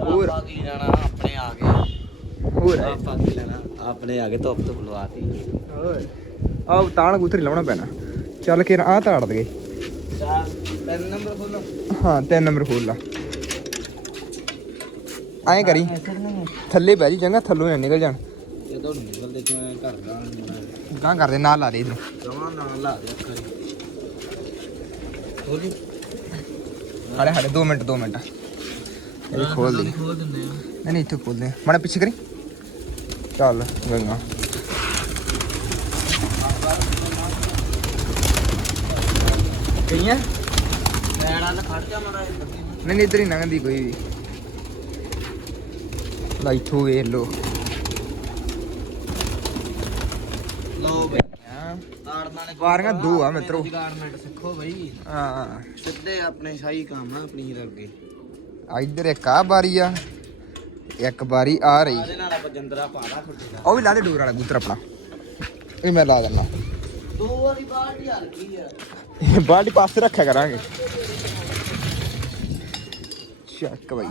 ਹੋਰ। ਆਪਾਂ ਕੀ ਜਾਣਾ ਆਪਣੇ ਆ ਗਏ। ਹੋਰ ਆ ਆਪਾਂ ਕੀ ਲੈਣਾ? ਆਪਣੇ ਆ ਗਏ ਧੁੱਪ ਧੁੱਪ ਲਵਾਤੀ। ਹੋਰ ਆਹ ਤਾਣ ਕਬੂਤਰ ਹੀ ਲਾਉਣਾ ਪੈਣਾ। ਚੱਲ ਕੇ ਆਹ ਤਾੜ ਦਗੇ ਚਾਰ ਤਿੰਨ ਨੰਬਰ ਖੋਲੋ ਹਾਂ ਤਿੰਨ ਨੰਬਰ ਖੋਲ ਲਾ ਐਂ ਕਰੀ ਥੱਲੇ ਬਹਿ ਜੀ ਚੰਗਾ ਥੱਲੋਂ ਨਾ ਨਿਕਲ ਜਾਣ। ਤੋਂ ਘਰ ਦਾ ਗਾਂ ਕਰਦੇ ਨਾਲ ਲਾ ਦੇ ਇਧਰ ਜਮਾ ਨਾਲ ਲਾ ਦੇ ਅੱਖਰ ਖੋਲੀ। ਹਾਲੇ ਹਾਲੇ 2 ਮਿੰਟ 2 ਮਿੰਟ ਇਹ ਖੋਲ ਦੇ ਖੋਲ ਨਹੀਂ ਨਹੀਂ ਇੱਥੇ ਖੋਲਦੇ ਆ ਮਾੜਾ ਪਿੱਛੇ ਕਰੀ। ਚੱਲ ਗੰਗਾ। ਖੜ ਜਾ ਮਾੜਾ। ਨਹੀਂ ਨਹੀਂ ਇੱਧਰ ਹੀ ਲੰਘਦੀ ਕੋਈ ਵੀ। ਲਾ ਇੱਥੋਂ ਵੇਖ ਲੋ ਬਈ। ਵਾਰੀਆਂ ਦੋ ਆ ਮਿੱਤਰੋ। ਗਾਰਮੈਂਟ ਸਿੱਖੋ ਬਈ। ਹਾਂ। ਸਿੱਧੇ ਆਪਣੇ ਸ਼ਾਹੀ ਕੰਮ ਆ ਪਨੀਰ ਅੱਗੇ ਇੱਧਰ ਇੱਕ ਆ ਬਾਰੀ ਆ ਇੱਕ ਬਾਰੀ ਆ ਰਹੀ। ਆਦੇ ਨਾਲ ਆਪਾਂ ਜੰਦਰਾ ਪਾੜਾ ਖੁੱਟੀ ਦਾ ਉਹ ਵੀ ਲਾ ਦੇ ਡੋਰ ਵਾਲਾ ਕਬੂਤਰ ਆਪਣਾ। ਇਹ ਮੈਂ ਲਾ ਦਿੰਦਾ। ਦੋ ਵਾਲੀ ਬਾਲਟੀ ਹਰ ਕੀ ਆ। ਬਾਲਟੀ ਪਾਸੇ ਰੱਖਿਆ ਕਰਾਂਗੇ। ਚੱਕ ਬਾਈ।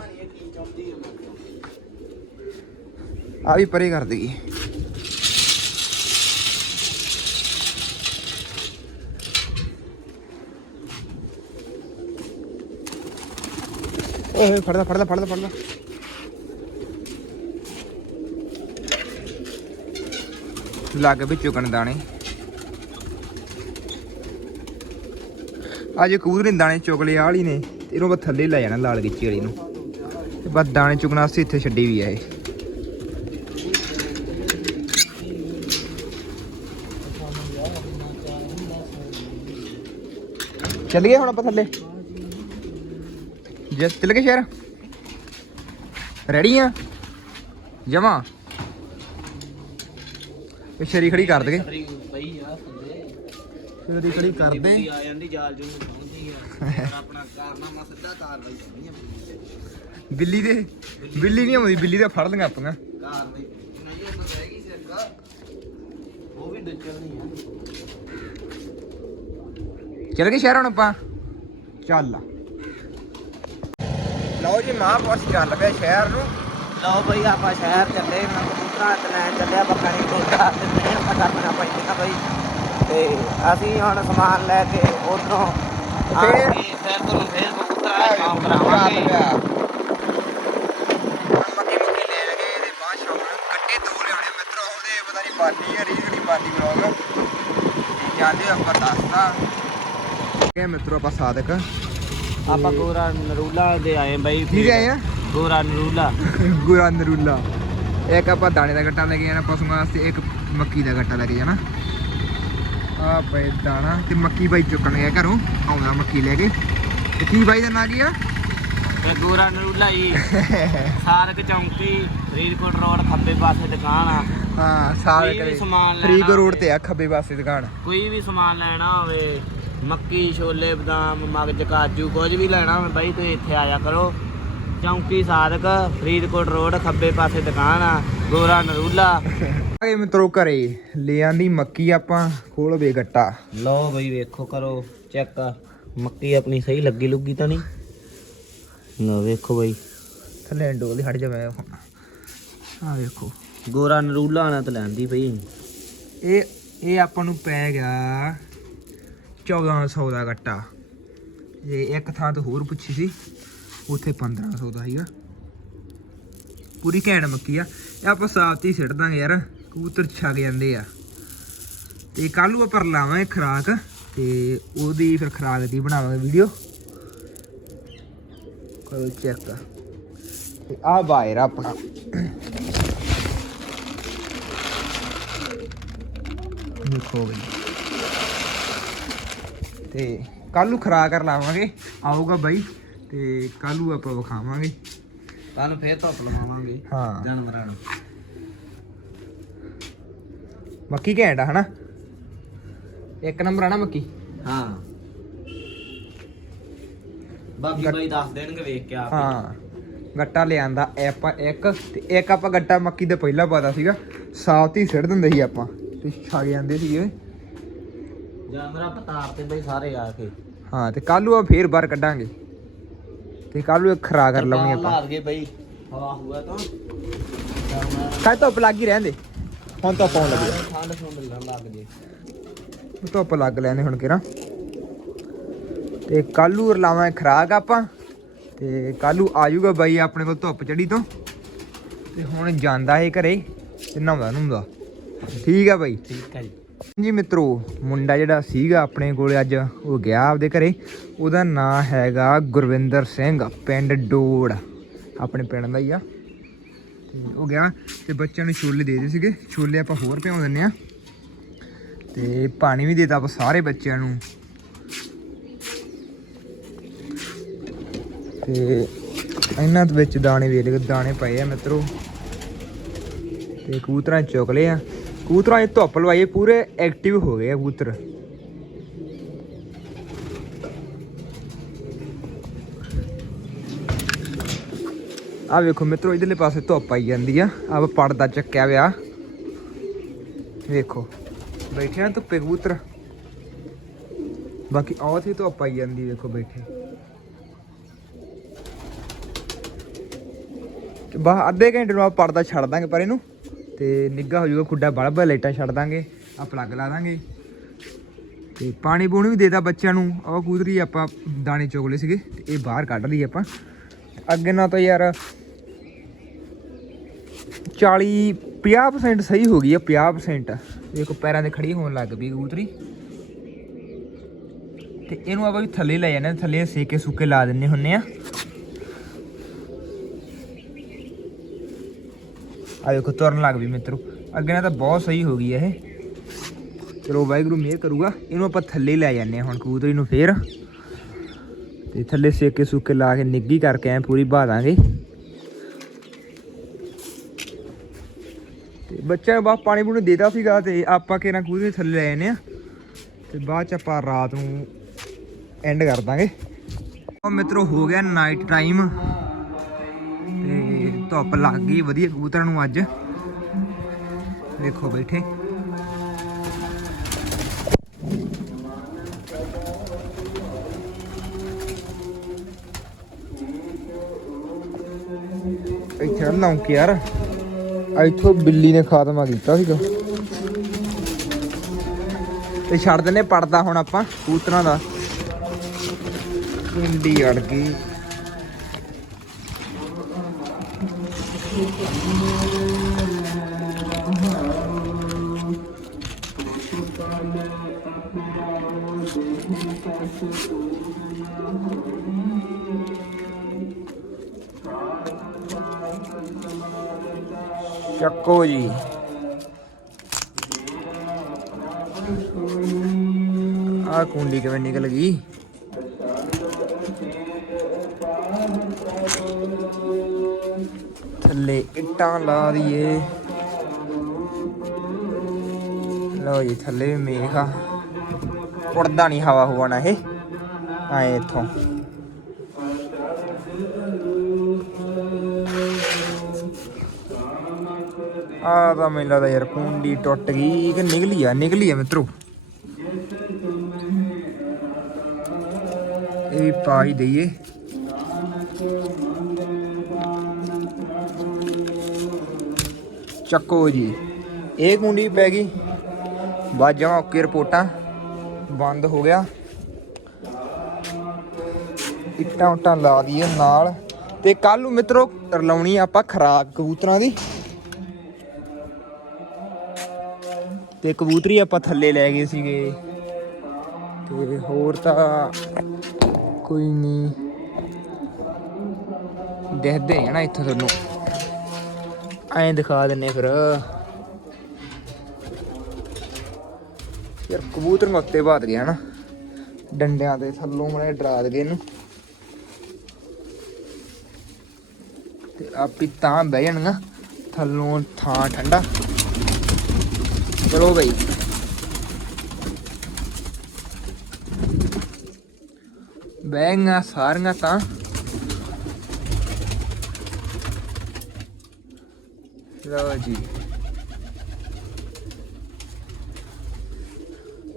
ਆ ਵੀ ਪਰੇ ਕਰ ਦੇਗੀ ਓਏ ਫੜਦਾ ਫੜਦਾ ਫੜਦਾ ਫੜਦਾ ਲੱਗ ਵਿੱਚ ਚੁਕਣ ਦਾਣੇ। ਅੱਜ ਕਬੂਤਰ ਨੇ ਦਾਣੇ ਚੁਗ ਲਏ ਆਹ ਨੇ, ਤੇ ਇਹਨੂੰ ਬਸ ਥੱਲੇ ਲੈ ਜਾਣਾ ਲਾਲ ਗਿੱਚੀ ਵਾਲੀ ਨੂੰ। ਤੇ ਬਸ ਦਾਣੇ ਚੁਗਣ ਵਾਸਤੇ ਇੱਥੇ ਛੱਡੀ ਵੀ ਆ ਇਹ। ਚੱਲ ਗਏ ਹੁਣ ਆਪਾਂ ਥੱਲੇ। ਜੇ ਚੱਲ ਗਏ ਸ਼ਹਿਰ? ਰੈਡੀ ਆ? ਜਮਾ? ਇਹ ਸ਼ਰੀ ਖੜੀ ਕਰ ਦਗੇ। ਬਈ ਆ ਥੱਲੇ ਸ਼ਰੀ ਖੜੀ ਕਰ ਦੇ ਆ? ਜਾਂਦੀ ਜਾਲ ਜੂ ਨੂੰ ਪਹੁੰਚਦੀ ਆ। ਆਪਣਾ ਕਾਰਨਾਮਾ ਸਿੱਧਾ ਕਾਰਵਾਈ ਕਰਨੀ ਆ ਬਿੱਲੀ ਦੇ ਬਿੱਲੀ ਨਹੀਂ ਆਉਂਦੀ ਬਿੱਲੀ ਦਾ ਫੜ ਲਈਆਂ ਆਪਾਂ ਕਾਰ ਦੀ ਨਹੀਂ ਉਹ ਤਾਂ ਰਹਿ ਗਈ ਸੀ ਅੱਗਾ ਉਹ ਵੀ ਨਹੀਂ ਆ। ਚੱਲ ਗਏ ਸ਼ਹਿਰ ਹੁਣ ਆਪਾਂ। ਚੱਲ ਲਓ ਜੀ ਮਹਾਂਪੁਰਸ਼ ਚੱਲ ਪਿਆ ਸ਼ਹਿਰ ਨੂੰ। ਲਓ ਬਈ ਆਪਾਂ ਸ਼ਹਿਰ ਚੱਲੇ ਮੈਂ ਕਬੂਤਰਾਂ ਤੇ ਲੈਣ ਚੱਲਿਆ ਬੱਕਾ ਨਹੀਂ ਕੋਟਾ ਤੇ ਨਹੀਂ ਆਪਾਂ ਕਰਨਾ ਪੈਂਦਾ ਬਈ। ਤੇ ਅਸੀਂ ਹੁਣ ਸਮਾਨ ਲੈ ਕੇ ਉਧਰੋਂ ਫਿਰ? ਕੇ ਫਿਰ ਤੁਹਾਨੂੰ ਫੇਰ ਕਬੂਤਰਾਂ ਦਾ ਸ਼ੌਂਕ ਕਰਾਵਾਂਗੇ। ਮੱਕੀ ਮੱਕੀ ਲੈ ਗਏ ਇਹਦੇ ਬਾਅਦ ਸ਼ਾਮ ਨੂੰ ਕੱਟੇ ਦੋ ਲਿਆਉਣੇ ਮਿੱਤਰੋ ਉਹਦੇ ਪਤਾ ਨਹੀਂ ਬਾਨੀ ਆ ਰੀਝ ਨਹੀਂ ਬਾਨੀ ਬਲੌਗ। ਤੇ ਜਾਂਦੇ ਆਪਾਂ ਦੱਸਦਾ ਮਿੱਤਰੋ ਆਪਾਂ ਸਾਦਕ। ਆਪਾਂ ਗੋਰਾ ਨਰੂਲਾ ਦੇ ਆਏ ਬਈ ਠੀਕ ਆਏ ਆ? ਗੋਰਾ ਨਰੂਲਾ। ਗੁਰਾ ਨਰੂਲਾ। ਇੱਕ ਆਪਾਂ ਦਾਣੇ ਦਾ ਗੱਟਾ ਲੈ ਕੇ ਜਾਣਾ ਪਸ਼ੂਆਂ ਵਾਸਤੇ ਇੱਕ ਮੱਕੀ ਦਾ ਗੱਟਾ ਲੈ ਕੇ ਜਾਣਾ। ਆ ਪਏ ਦਾਣਾ ਤੇ ਮੱਕੀ ਬਾਈ ਚੁੱਕਣ ਗਿਆ ਘਰੋਂ। ਆਉਂਦਾ ਮੱਕੀ ਲੈ ਕੇ। ਤੇ ਕੀ ਬਾਈ ਦਾ ਨਾਂ ਕੀ ਆ? ਤੇ ਗੋਰਾ ਨਰੂਲਾ ਹੀ ਸਾਰਕ ਚੌਂਕੀ ਰੀਡਕੋਟ ਰੋਡ ਖੱਬੇ ਪਾਸੇ ਦੁਕਾਨ ਆ। ਹਾਂ ਸਾਲ ਕੋਈ ਵੀ ਸਮਾਨ ਲੈਣਾ ਫਰੀਕ ਰੋਡ ਤੇ ਆ ਖੱਬੇ ਪਾਸੇ ਦੁਕਾਨ। ਕੋਈ ਵੀ ਸਮਾਨ ਲੈਣਾ ਹੋਵੇ ਮੱਕੀ ਛੋਲੇ ਬਦਾਮ ਮਗਜ ਕਾਜੂ ਕੁਝ ਵੀ ਲੈਣਾ ਹੋਵੇ ਬਾਈ ਤੁਸੀਂ ਇੱਥੇ ਆਇਆ ਕਰੋ। ਚੌਂਕੀ ਸਾਦਕ ਫਰੀਦਕੋਟ ਰੋਡ ਖੱਬੇ ਪਾਸੇ ਦੁਕਾਨ ਆ। ਗੋਰਾ ਨਰੂਲਾ। ਆਏ ਮਿੱਤਰੋ ਘਰੇ ਲੈ ਆਂਦੀ ਮੱਕੀ ਆਪਾਂ ਖੋਲ ਵੇ ਗੱਟਾ। ਲਓ ਬਈ ਵੇਖੋ ਕਰੋ ਚੈੱਕ ਮੱਕੀ ਆਪਣੀ ਸਹੀ ਲੱਗੀ ਲੁੱਗੀ ਤਾਂ ਨਹੀਂ? ਲਓ ਵੇਖੋ ਬਈ। ਥੱਲੇ ਡੋਲ ਹਟ ਜਾ ਮੈਂ। ਆ ਵੇਖੋ। ਗੋਰਾ ਨਰੂਲਾ ਨਾਲ ਤਾਂ ਲੈਂਦੀ ਬਈ। ਇਹ ਇਹ ਆਪਾਂ ਨੂੰ ਪੈ ਗਿਆ 1400 ਦਾ ਗੱਟਾ। ਇਹ ਇੱਕ ਥਾਂ ਤੋਂ ਹੋਰ ਪੁੱਛੀ ਸੀ ਉੱਥੇ 1500 ਦਾ ਸੀਗਾ। ਪੂਰੀ ਘੈਂਟ ਮੱਕੀ ਆ। ਇਹ ਆਪਾਂ ਸਾਫ਼ ਹੀ ਸਿੱਟ ਦਾਂਗੇ ਯਾਰ। ਕਬੂਤਰ ਛੱਗ ਜਾਂਦੇ ਆ। ਤੇ ਕੱਲ ਨੂੰ ਆਪਾਂ ਲਾਵਾਂਗੇ ਖਰਾਕ ਤੇ ਉਹਦੀ ਫਿਰ ਖਰਾਕ ਦੀ ਬਣਾਵਾਂਗੇ ਵੀਡੀਓ। ਕਰੋ ਚੈੱਕ ਤੇ ਆ ਬਾਹਰ ਆਪਣਾ। ਦੇਖੋ ਬਈ ਤੇ ਕੱਲ ਨੂੰ ਖਰਾਕ ਕਰ ਲਾਵਾਂਗੇ ਆਊਗਾ ਬਾਈ। ਤੇ ਕੱਲ ਨੂੰ ਆਪਾਂ ਵਿਖਾਵਾਂਗੇ। ਤੁਹਾਨੂੰ ਫੇਰ ਧੁੱਪ ਲਵਾਵਾਂਗੇ ਹਾਂ। ਜਾਨਵਰਾਂ ਨੂੰ। ਮੱਕੀ ਘੈਂਟ ਆ ਹਨਾ? ਇੱਕ ਨੰਬਰ ਆ ਨਾ ਮੱਕੀ? ਹਾਂ। ਬਾਕੀ ਬਾਈ ਦੱਸ ਦੇਣਗੇ ਵੇਖ ਕੇ ਆਪ ਹਾਂ। ਗੱਟਾ ਲਿਆਂਦਾ ਆਪਾਂ ਇੱਕ ਤੇ ਇੱਕ ਆਪਾਂ ਗੱਟਾ ਮੱਕੀ ਦੇ ਪਹਿਲਾਂ ਪਤਾ ਸੀਗਾ। ਸਾਫ਼ ਹੀ ਸਿੱਟ ਦਿੰਦੇ ਸੀ ਆਪਾਂ। ਤੇ ਛਾ ਜਾਂਦੇ ਸੀਗੇ ਜਾਨਵਰਾਂ ਪਤਾਰ ਤੇ ਬਈ ਸਾਰੇ ਆ ਕੇ। ਹਾਂ ਤੇ ਕੱਲ ਨੂੰ ਆ ਫੇਰ ਬਾਹਰ ਕੱਢਾਂਗੇ। ਤੇ ਕੱਲ ਨੂੰ ਇੱਕ ਖਰਾ ਕਰ ਲਾਉਣੀ ਆਪਾਂ। ਲਾ ਦਈਏ ਬਈ ਹਵਾ ਤਾਂ। ਕੱਲ ਧੁੱਪ ਲੱਗ ਹੀ ਰਹਿੰਦੇ ਹੁਣ ਤਾਂ ਪਾਉਣ ਲੱਗੇ। ਠੰਡ ਠੰਡ ਮਿਲਣ ਲੱਗ ਜੇ ਧੁੱਪ ਲੱਗ ਲੈਂਦੇ ਹੁਣ ਕਿਰਾ। ਤੇ ਕੱਲ ਨੂੰ ਲਾਵਾਂ ਖਰਾਕ ਆਪਾਂ। ਤੇ ਕੱਲ ਆਜੂਗਾ ਬਾਈ ਆਪਣੇ ਕੋਲ ਧੁੱਪ ਚੜੀ ਤੋਂ। ਤੇ ਹੁਣ ਜਾਂਦਾ ਏ ਘਰੇ ਕਿੰਨਾ ਹੁੰਦਾ ਨੁੰਦਾ ਠੀਕ ਆ ਬਾਈ। ਠੀਕ ਹੈ ਜੀ। ਜੀ ਮਿੱਤਰੋ ਮੁੰਡਾ ਜਿਹੜਾ ਸੀਗਾ ਆਪਣੇ ਕੋਲੇ ਅੱਜ ਉਹ ਗਿਆ ਆਪਦੇ ਘਰੇ। ਉਹਦਾ ਨਾਂ ਹੈਗਾ ਗੁਰਵਿੰਦਰ ਸਿੰਘ ਪਿੰਡ ਡੋੜ। ਆਪਣੇ ਪਿੰਡ ਦਾ ਹੀ ਆ। ਤੇ ਉਹ ਗਿਆ ਤੇ ਬੱਚਿਆਂ ਨੂੰ ਛੋਲੇ ਦੇ ਦੇ ਸੀਗੇ। ਛੋਲੇ ਆਪਾਂ ਹੋਰ ਭਿਉਂ ਦਿੰਨੇ ਆ ਤੇ ਪਾਣੀ ਵੀ ਦੇਤਾ ਆਪਾਂ ਸਾਰੇ ਬੱਚਿਆਂ ਨੂੰ। ਤੇ ਇਹਨਾਂ ਦੇ ਵਿੱਚ ਦਾਣੇ ਵੇਲੇ ਦਾਣੇ ਪਏ ਆ ਮਿੱਤਰੋ। ਤੇ ਕਬੂਤਰਾਂ 'ਚ ਚੁੱਕ ਲਏ ਆ। ਕਬੂਤਰਾਂ 'ਚ ਧੁੱਪ ਲਵਾਈਏ ਪੂਰੇ ਐਕਟਿਵ ਹੋ ਗਏ ਆ ਕਬੂਤਰ। ਆ ਵੇਖੋ ਮਿੱਤਰੋ, ਇਧਰਲੇ ਪਾਸੇ ਧੁੱਪ ਆਈ ਜਾਂਦੀ ਆ। ਆ ਪੜਦਾ ਚੱਕਿਆ ਵਿਆ। ਵੇਖੋ, ਬੈਠੇ ਆ ਧੁੱਪੇ ਕਬੂਤਰ। ਬਾਕੀ ਆਹ ਤੇ ਧੁੱਪ ਆਈ ਜਾਂਦੀ, ਵੇਖੋ ਬੈਠੇ। ਤੇ ਬਾ ਅੱਧੇ ਘੰਟੇ ਨੂੰ ਆ ਪਰਦਾ ਛੱਡ ਦਾਂਗੇ ਪਰ ਇਹਨੂੰ। ਤੇ ਨਿੱਗਾ ਹੋ ਜਾਊਗਾ ਖੁੱਡਾ ਬਲਬ, ਲਾਈਟਾਂ ਛੱਡ ਦਾਂਗੇ। ਆ ਪਲੱਗ ਲਾ ਦਾਂਗੇ। ਤੇ ਪਾਣੀ ਪੂਣੀ ਵੀ ਦੇਦਾ ਬੱਚਿਆਂ ਨੂੰ। ਉਹ ਕੂਦਰੀ ਆਪਾਂ ਦਾਣੇ ਚੋਗਲੇ ਸੀਗੇ, ਤੇ ਇਹ ਬਾਹਰ ਕੱਢ ਲਈ ਆਪਾਂ। ਅੱਗੇ ਨਾਲ ਤਾਂ ਯਾਰ 40 50% ਸਹੀ ਹੋ ਗਈ ਆ 50% ਦੇਖੋ ਪੈਰਾਂ ਤੇ ਖੜੀ ਹੋਣ ਲੱਗ ਪਈ ਕਬੂਤਰੀ। ਤੇ ਇਹਨੂੰ ਆਪਾਂ ਵੀ ਥੱਲੇ ਲੈ ਜਾਂਦੇ ਹਾਂ, ਥੱਲੇ ਸੇਕੇ ਸੁੱਕੇ ਲਾ ਦਿੰਨੇ ਹੁੰਨੇ ਆ ਆ ਦੇਖੋ ਤੁਰਨ ਲੱਗ ਵੀ ਮਿੱਤਰੋ। ਅੱਗੇ ਨਾਲ ਤਾਂ ਬਹੁਤ ਸਹੀ ਹੋ ਗਈ ਇਹ। ਚਲੋ ਵਾਹਿਗੁਰੂ ਮਿਹਰ ਕਰੂਗਾ। ਇਹਨੂੰ ਆਪਾਂ ਥੱਲੇ ਲੈ ਜਾਂਦੇ ਹਾਂ ਹੁਣ ਕਬੂਤਰੀ ਨੂੰ ਫੇਰ। ਤੇ ਥੱਲੇ ਸੇਕੇ ਸੁੱਕੇ ਲਾ ਕੇ ਨਿੱਗੀ ਕਰਕੇ ਐ ਪੂਰੀ ਬਹਾ ਦਾਂਗੇ ਤੇ ਬੱਚਿਆਂ ਨੂੰ ਬਾਅਦ ਪਾਣੀ ਪੂਣੀ ਦੇਦਾ ਸੀਗਾ ਤੇ ਆਪਾਂ ਕਿਹਨਾਂ ਦੇ ਥੱਲੇ ਲੈ ਜਾਂਦੇ ਆ। ਤੇ ਬਾਅਦ ਚ ਆਪਾਂ ਰਾਤ ਨੂੰ ਐਂਡ ਕਰ ਦਾਂਗੇ। ਉਹ ਮਿੱਤਰੋ, ਹੋ ਗਿਆ ਨਾਈਟ ਟਾਈਮ ਤੇ ਧੁੱਪ ਲੱਗ ਗਈ ਵਧੀਆ ਕਬੂਤਰਾਂ ਨੂੰ ਅੱਜ। ਦੇਖੋ ਬੈਠੇ। ਇੱਥੇ ਲੌਂਕ ਯਾਰ। ਇੱਥੋਂ ਬਿੱਲੀ ਨੇ ਖਾਤਮਾ ਕੀਤਾ ਸੀਗਾ। ਤੇ ਛੱਡ ਦਿੰਨੇ ਪੜਦਾ ਹੁਣ ਆਪਾਂ ਕਬੂਤਰਾਂ ਦਾ। ਕੁੰਡੀ ਅੜ ਗਈ। ਚੱਕੋ ਜੀ। ਆ ਕੁੰਡੀ ਕਿਵੇਂ ਨਿਕਲ ਗਈ? ਥੱਲੇ ਇੱਟਾਂ ਲਾ ਦਈਏ। ਲਓ ਜੀ, ਥੱਲੇ ਵੀ ਮੇਖ ਉੜਦਾ ਨਹੀਂ ਹਵਾ ਹੋਣਾ ਇਹ। ਆਏ ਇੱਥੋਂ। ਆ ਤਾਂ ਮੈਨੂੰ ਲੱਗਦਾ ਯਾਰ ਕੁੰਡੀ ਟੁੱਟ ਗਈ ਕਿ ਨਿਕਲੀ ਆ ਨਿਕਲੀ ਆ ਮਿੱਤਰੋ। ਇਹ ਪਾ ਹੀ ਦਈਏ। ਚੱਕੋ ਜੀ, ਇਹ ਕੁੰਡੀ ਪੈ ਗਈ। ਬਾਜਾਂ ਓਕੇ ਰਿਪੋਰਟਾਂ, ਬੰਦ ਹੋ ਗਿਆ। ਇੱਟਾਂ ਉੱਟਾਂ ਲਾ ਦਈਏ ਨਾਲ। ਤੇ ਕੱਲ ਨੂੰ ਮਿੱਤਰੋ ਲਾਉਣੀ ਆਪਾਂ ਖਰਾਕ ਕਬੂਤਰਾਂ ਦੀ। ਤੇ ਕਬੂਤਰੀ ਆਪਾਂ ਥੱਲੇ ਲੈ ਗਏ ਸੀਗੇ। ਤੇ ਹੋਰ ਤਾਂ ਕੋਈ ਨਹੀਂ। ਦੇਖਦੇ ਆ ਨਾ ਇੱਥੋਂ ਤੁਹਾਨੂੰ। ਐਂ ਦਿਖਾ ਦਿੰਨੇ ਫਿਰ। ਯਾਰ ਕਬੂਤਰ ਨੂੰ ਉੱਤੇ ਬਾਤ ਗਿਆ ਨਾ। ਡੰਡਿਆਂ ਦੇ ਥੱਲੋਂ ਮਨੇ ਡਰਾ ਦਗੇ ਇਹਨੂੰ। ਤੇ ਆਪੀ ਤਾਂ ਬਹਿ ਜਾਣਗਾ ਥੱਲੋਂ ਥਾਂ ਠੰਡਾ। ਚਲੋ ਬਈ। ਬੈਂਗਾ ਸਾਰੀਆਂ ਤਾਂ। ਲਓ ਜੀ।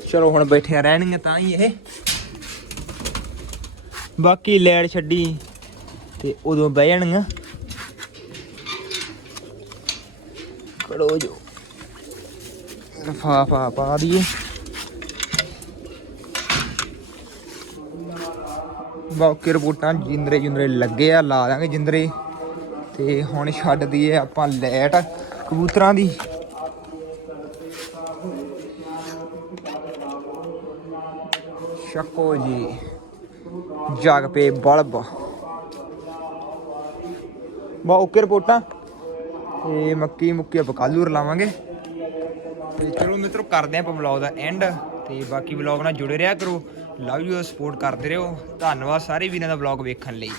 ਚਲੋ ਹੁਣ ਬੈਠੇ ਰਹਿਣਗੇ ਤਾਂ ਹੀ ਇਹ। ਬਾਕੀ ਲੈੜ ਛੱਡੀ ਤੇ ਉਦੋਂ ਬਹਿ ਜਾਣਗੀਆਂ। ਖੜੋ ਜੋ। ਲਫਾਫਾ ਪਾ ਦਈਏ। ਬਾਕੀ ਰਿਪੋਰਟਾਂ ਜਿੰਦਰੇ ਜਿੰਦਰੇ ਲੱਗੇ ਆ, ਲਾ ਦਾਂਗੇ ਜਿੰਦਰੇ। ਤੇ ਹੁਣ ਛੱਡ ਦਈਏ ਆਪਾਂ ਲੈਟ ਕਬੂਤਰਾਂ ਦੀ। ਸ਼ੱਕੋ ਜੀ। ਜਗ ਪੇ ਬਲਬ। ਬਾ ਓਕੇ ਰਿਪੋਰਟਾਂ। ਤੇ ਮੱਕੀ ਮੁੱਕੀ ਆਪਾਂ ਕੱਲ੍ਹ ਨੂੰ ਰਲਾਵਾਂਗੇ। ਤੇ ਚਲੋ ਮਿੱਤਰੋ, ਕਰਦੇ ਆਪਾਂ ਵਲੌਗ ਦਾ ਐਂਡ ਤੇ ਬਾਕੀ ਵਲੌਗ ਨਾਲ ਜੁੜੇ ਰਿਹਾ ਕਰੋ। ਲਵ ਯੂ ਸਪੋਰਟ ਕਰਦੇ ਰਹੋ। ਧੰਨਵਾਦ ਸਾਰੇ ਵੀਰਾਂ ਦਾ ਵਲੌਗ ਵੇਖਣ ਲਈ।